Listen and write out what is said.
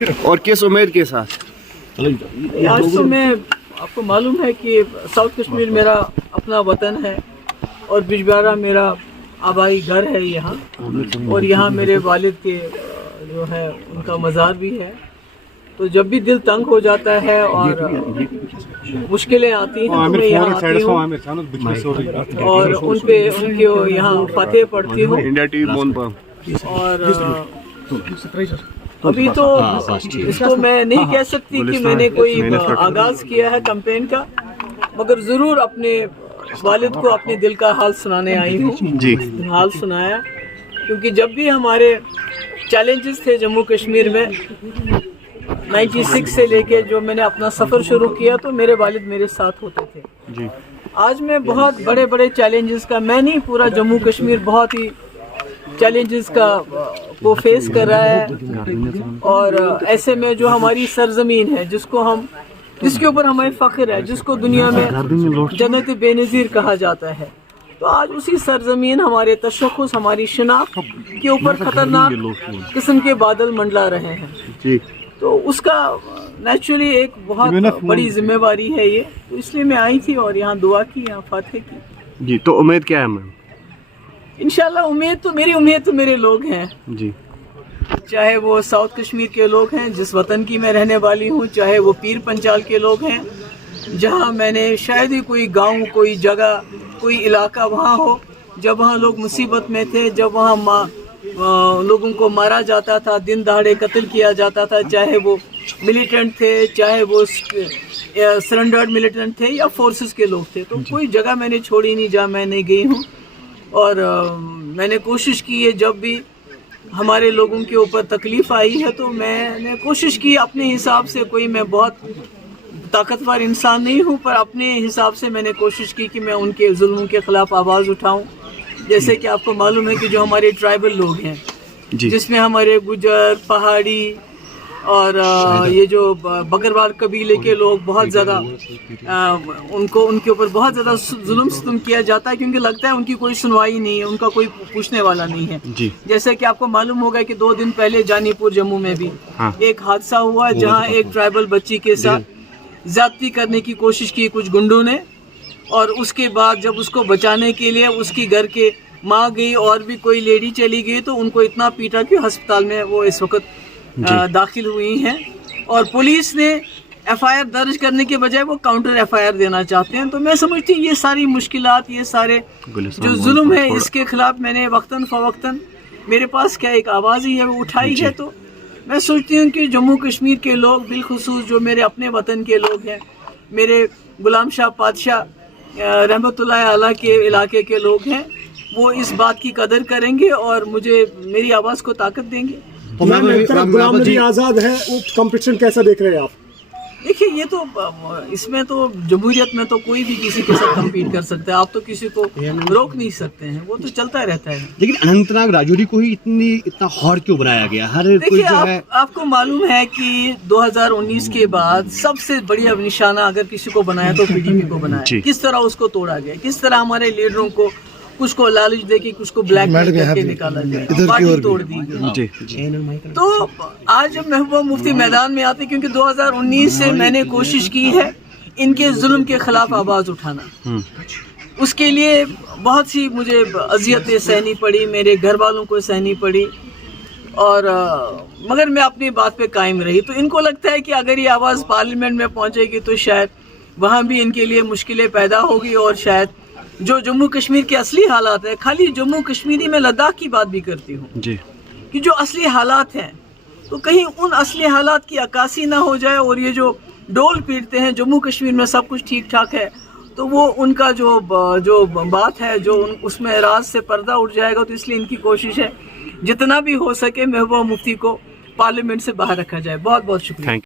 اور کس امید کے ساتھ؟ آج تو میں آپ کو معلوم ہے کہ ساؤتھ کشمیر میرا اپنا وطن ہے اور بجبیارہ میرا آبائی گھر ہے یہاں، اور یہاں میرے والد کے جو ہے ان کا مزار بھی ہے. تو جب بھی دل تنگ ہو جاتا ہے اور مشکلیں آتی ہیں تو میں یہاں آتی ہوں اور ان کی یہاں فاتح پڑھتی ہوں. انڈیا ٹی وی مون پر اور ابھی تو اس کو میں نہیں کہہ سکتی کہ میں نے کوئی آغاز کیا ہے کمپین کا، مگر ضرور اپنے والد کو اپنے دل کا حال سنانے آئی ہوں. جی حال سنایا، کیونکہ جب بھی ہمارے چیلنجز تھے جموں کشمیر میں 96 سے لے کے جو میں نے اپنا سفر شروع کیا تو میرے والد میرے ساتھ ہوتے تھے. جی آج میں بہت بڑے بڑے چیلنجز کا، میں نہیں پورا جموں کشمیر بہت ہی چیلنجز کا وہ فیس کر رہا ہے، اور ایسے میں جو ہماری سرزمین ہے جس کے اوپر ہمیں فخر ہے، جس کو دنیا میں جنت بے نظیر کہا جاتا ہے، تو آج اسی سرزمین ہمارے تشخص، ہماری شناخت کے اوپر خطرناک قسم کے بادل منڈلا رہے ہیں. جی تو اس کا نیچرلی ایک بہت بڑی ذمہ داری ہے یہ، تو اس لیے میں آئی تھی اور یہاں دعا کی، یہاں فاتح کی. جی تو امید کیا ہے میم؟ انشاءاللہ میری امید تو میرے لوگ ہیں، جی چاہے وہ ساؤتھ کشمیر کے لوگ ہیں جس وطن کی میں رہنے والی ہوں، چاہے وہ پیر پنچال کے لوگ ہیں جہاں میں نے شاید ہی کوئی گاؤں، کوئی جگہ، کوئی علاقہ وہاں ہو جب وہاں لوگ مصیبت میں تھے، جب وہاں لوگوں کو مارا جاتا تھا، دن دہاڑے قتل کیا جاتا تھا، چاہے وہ ملیٹنٹ تھے، چاہے وہ سرنڈرڈ ملیٹنٹ تھے یا فورسز کے لوگ تھے. تو کوئی جگہ میں نے چھوڑی نہیں جہاں میں نہیں گئی ہوں، اور میں نے کوشش کی ہے جب بھی ہمارے لوگوں کے اوپر تکلیف آئی ہے تو میں نے کوشش کی اپنے حساب سے، کوئی میں بہت طاقتور انسان نہیں ہوں پر اپنے حساب سے میں نے کوشش کی کہ میں ان کے ظلموں کے خلاف آواز اٹھاؤں. جیسے کہ آپ کو معلوم ہے کہ جو ہمارے ٹرائبل لوگ ہیں جس میں ہمارے گجر، پہاڑی اور یہ جو بکروال قبیلے کے لوگ بہت زیادہ ان کے اوپر بہت زیادہ ظلم ستم کیا جاتا ہے، کیونکہ لگتا ہے ان کی کوئی سنوائی نہیں ہے، ان کا کوئی پوچھنے والا نہیں ہے. جیسے کہ آپ کو معلوم ہوگا کہ 2 دن پہلے جانی پور جموں میں بھی ایک حادثہ ہوا جہاں ایک ٹرائبل بچی کے ساتھ زیادتی کرنے کی کوشش کی کچھ گنڈوں نے، اور اس کے بعد جب اس کو بچانے کے لیے اس کی گھر کے ماں گئی اور بھی کوئی لیڈی چلی گئی تو ان کو اتنا پیٹا کہ ہسپتال میں وہ اس وقت داخل ہوئی ہیں، اور پولیس نے ایف آئی آر درج کرنے کے بجائے وہ کاؤنٹر ایف آئی آر دینا چاہتے ہیں. تو میں سمجھتی ہوں یہ ساری مشکلات، یہ سارے جو ظلم ہے اس کے خلاف میں نے وقتاً فوقتاً میرے پاس کیا ایک آواز ہی ہے وہ اٹھائی ہے. تو میں سوچتی ہوں کہ جموں کشمیر کے لوگ، بالخصوص جو میرے اپنے وطن کے لوگ ہیں، میرے غلام شاہ پادشاہ رحمۃ اللہ علیہ کے علاقے کے لوگ ہیں، وہ اس بات کی قدر کریں گے اور مجھے میری آواز کو طاقت دیں گے. غلام نبی آزاد ہے، وہ کمپٹیشن کیسا دیکھ رہے ہیں آپ؟ دیکھیے یہ تو اس میں تو جمہوریت میں تو کوئی بھی کسی کے ساتھ کمپیٹ کر سکتا ہے، آپ تو کسی کو روک نہیں سکتے ہیں، وہ تو چلتا رہتا ہے. لیکن اننت ناگ راجوری کو ہی اتنا ہارڈ کیوں بنایا گیا؟ دیکھیے آپ کو معلوم ہے کہ 2019 کے بعد سب سے بڑی نشانہ اگر کسی کو بنایا تو پی ڈی پی کو بنایا. کس طرح اس کو توڑا گیا، کس طرح ہمارے لیڈروں کو کچھ کو لالچ دے کے کچھ کو بلیک میل کر کے نکالا گیا، پارٹی توڑ دی گئی. تو آج جب محبوبہ مفتی میدان میں آتے، کیونکہ 2019 سے میں نے کوشش کی ہے ان کے ظلم کے خلاف آواز اٹھانا، اس کے لیے بہت سی مجھے اذیتیں سہنی پڑی، میرے گھر والوں کو سہنی پڑی، اور مگر میں اپنی بات پہ قائم رہی. تو ان کو لگتا ہے کہ اگر یہ آواز پارلیمنٹ میں پہنچے گی تو شاید وہاں بھی ان کے لیے مشکلیں پیدا ہوگی، اور شاید جو جموں کشمیر کے اصلی حالات ہیں، خالی جموں کشمیری میں لداخ کی بات بھی کرتی ہوں کہ جو اصلی حالات ہیں تو کہیں ان اصلی حالات کی عکاسی نہ ہو جائے، اور یہ جو ڈول پیٹتے ہیں جموں کشمیر میں سب کچھ ٹھیک ٹھاک ہے تو وہ ان کا جو بات ہے جو اس میں راز سے پردہ اٹھ جائے گا. تو اس لیے ان کی کوشش ہے جتنا بھی ہو سکے محبوبہ مفتی کو پارلیمنٹ سے باہر رکھا جائے. بہت بہت شکریہ.